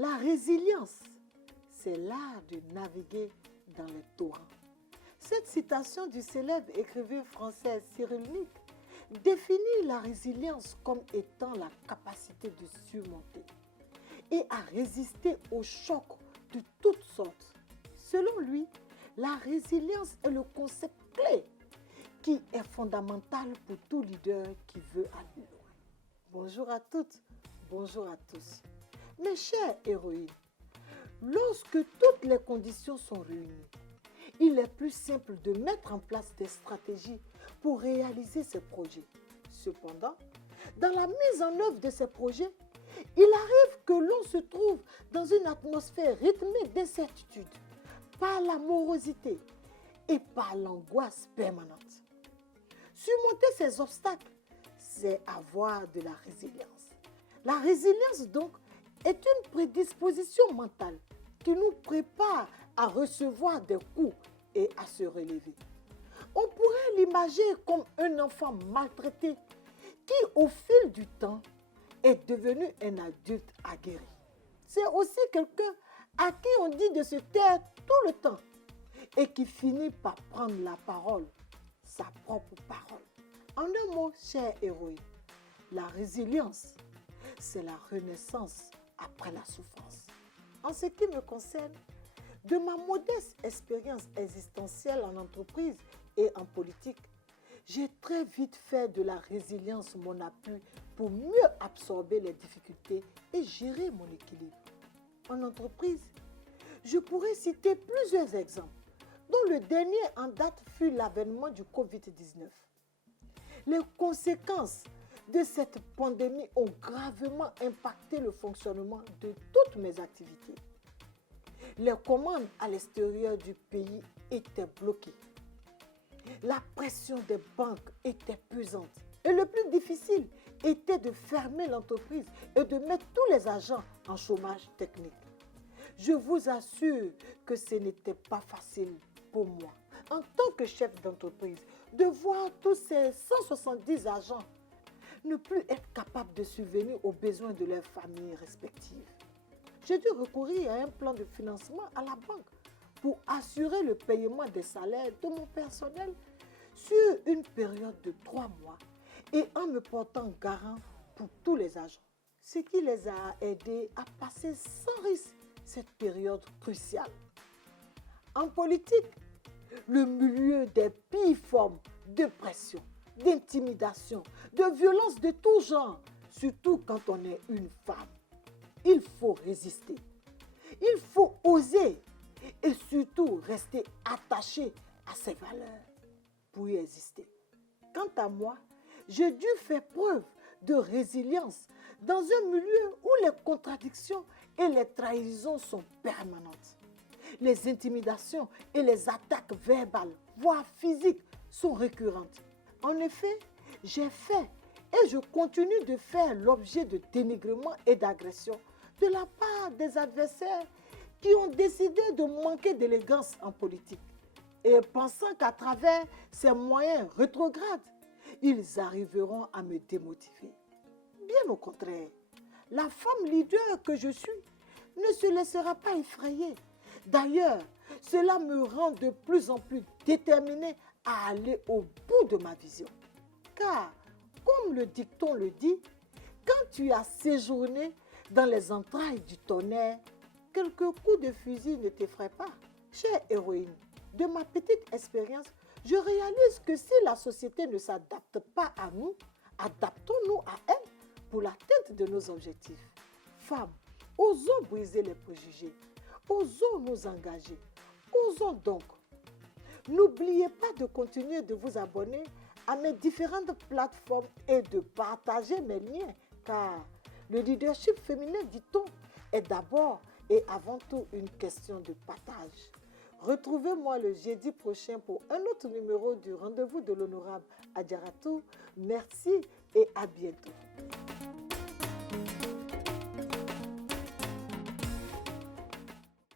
La résilience, c'est l'art de naviguer dans les torrents. Cette citation du célèbre écrivain français Cyril Nick définit la résilience comme étant la capacité de surmonter et à résister aux chocs de toutes sortes. Selon lui, la résilience est le concept clé qui est fondamental pour tout leader qui veut aller loin. Bonjour à toutes, bonjour à tous. Mes chères héroïnes, lorsque toutes les conditions sont réunies, il est plus simple de mettre en place des stratégies pour réaliser ces projets. Cependant, dans la mise en œuvre de ces projets, il arrive que l'on se trouve dans une atmosphère rythmée d'incertitude, par la morosité et par l'angoisse permanente. Surmonter ces obstacles, c'est avoir de la résilience. La résilience, donc, est une prédisposition mentale qui nous prépare à recevoir des coups et à se relever. On pourrait l'imaginer comme un enfant maltraité qui, au fil du temps, est devenu un adulte aguerri. C'est aussi quelqu'un à qui on dit de se taire tout le temps et qui finit par prendre la parole, sa propre parole. En un mot, chère héroïne, la résilience, c'est la renaissance après la souffrance. En ce qui me concerne, de ma modeste expérience existentielle en entreprise et en politique, j'ai très vite fait de la résilience mon appui pour mieux absorber les difficultés et gérer mon équilibre. En entreprise, je pourrais citer plusieurs exemples, dont le dernier en date fut l'avènement du Covid-19. Les conséquences de cette pandémie ont gravement impacté le fonctionnement de toutes mes activités. Les commandes à l'extérieur du pays étaient bloquées. La pression des banques était pesante. Et le plus difficile était de fermer l'entreprise et de mettre tous les agents en chômage technique. Je vous assure que ce n'était pas facile pour moi, en tant que chef d'entreprise, de voir tous ces 170 agents ne plus être capables de subvenir aux besoins de leurs familles respectives. J'ai dû recourir à un plan de financement à la banque pour assurer le paiement des salaires de mon personnel sur une période de 3 mois et en me portant garant pour tous les agents, ce qui les a aidés à passer sans risque cette période cruciale. En politique, le milieu des pires formes de pression, d'intimidation, de violence de tout genre, surtout quand on est une femme. Il faut résister. Il faut oser et surtout rester attaché à ses valeurs pour y exister. Quant à moi, j'ai dû faire preuve de résilience dans un milieu où les contradictions et les trahisons sont permanentes. Les intimidations et les attaques verbales, voire physiques, sont récurrentes. En effet, j'ai fait et je continue de faire l'objet de dénigrements et d'agressions de la part des adversaires qui ont décidé de manquer d'élégance en politique et pensant qu'à travers ces moyens rétrogrades, ils arriveront à me démotiver. Bien au contraire, la femme leader que je suis ne se laissera pas effrayer. D'ailleurs, cela me rend de plus en plus déterminée à aller au bout de ma vision. Car, comme le dicton le dit, quand tu as séjourné dans les entrailles du tonnerre, quelques coups de fusil ne t'effraient pas. Chère héroïne, de ma petite expérience, je réalise que si la société ne s'adapte pas à nous, adaptons-nous à elle pour l'atteinte de nos objectifs. Femmes, osons briser les préjugés, osons nous engager, osons donc. N'oubliez pas de continuer de vous abonner à mes différentes plateformes et de partager mes liens, car le leadership féminin, dit-on, est d'abord et avant tout une question de partage. Retrouvez-moi le jeudi prochain pour un autre numéro du Rendez-vous de l'Honorable Adjaratou. Merci et à bientôt.